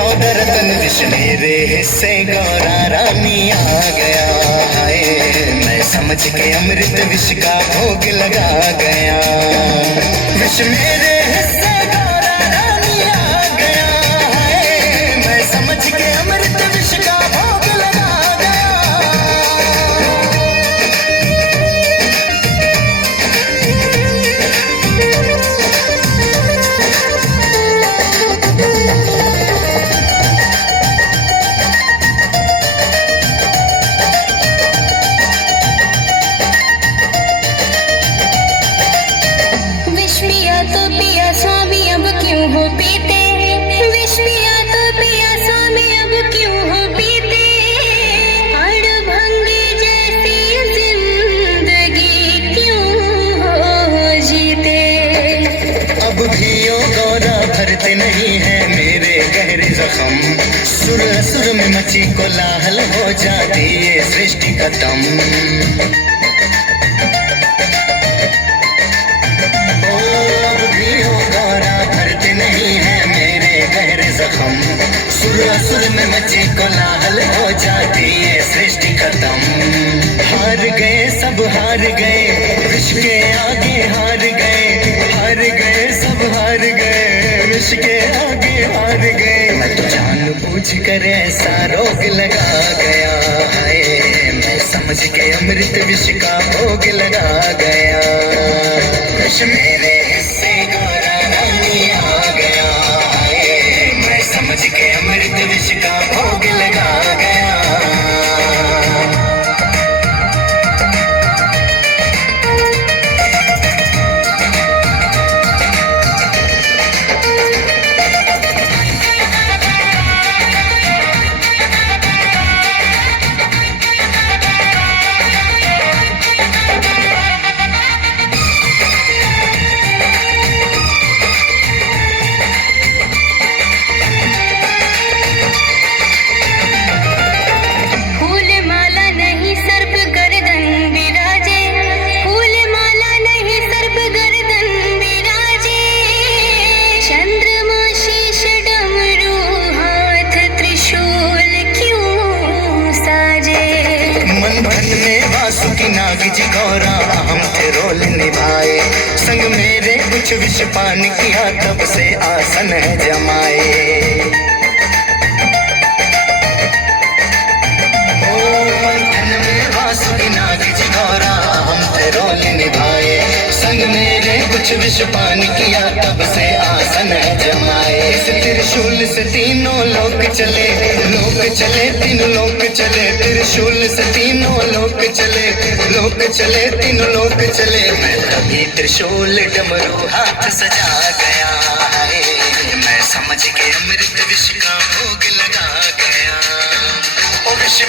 14 रतन विष मेरे हिस्से गौरा रानी आ गया। हाय मैं समझ के अमृत विष का भोग लगा गया। विष मेरे हिस्से गौरा रानी आ गया। हाय मैं समझ के अमृत विष का भोग लगा गया। नहीं है मेरे गहरे जख्म, सुर असुर में मची कोलाहल हो जाती ये सृष्टि खत्म। ओ अब भी हो गौरा भरते नहीं है मेरे गहरे जख्म, सुर असुर में मची कोलाहल हो जाती ये सृष्टि खत्म। हार गए सब हार गए, विष के आगे हार गए, हार गए सब हार गए, विष के आगे हार गए। मैं तो जानबूझ कर ऐसा रोग लगा गया। हाय मैं समझ के अमृत विष का भोग लगा गया। विष मेरे हिस्से गौरा रानी आ गया। हाय मैं समझ के अमृत विष का भोग लगा गया। नाग जी गौरा हम थे रोल निभाए, संग मेरे कुछ विष पान किया तब से आसन है जमाए। नाग जी गौरा हम थे रोल निभाए, संग मेरे कुछ विष पान किया तब से आसन है जमाए। इस त्रिशूल से तीनों लोक चले, लोक चले तीन लोक चले, त्रिशूल से तीनों लोक चले, लोक चले तीन लोक चले। मैं तभी त्रिशूल डमरू हाथ सजा गया। मैं समझ के अमृत विष का भोग लगा गया। ओ विष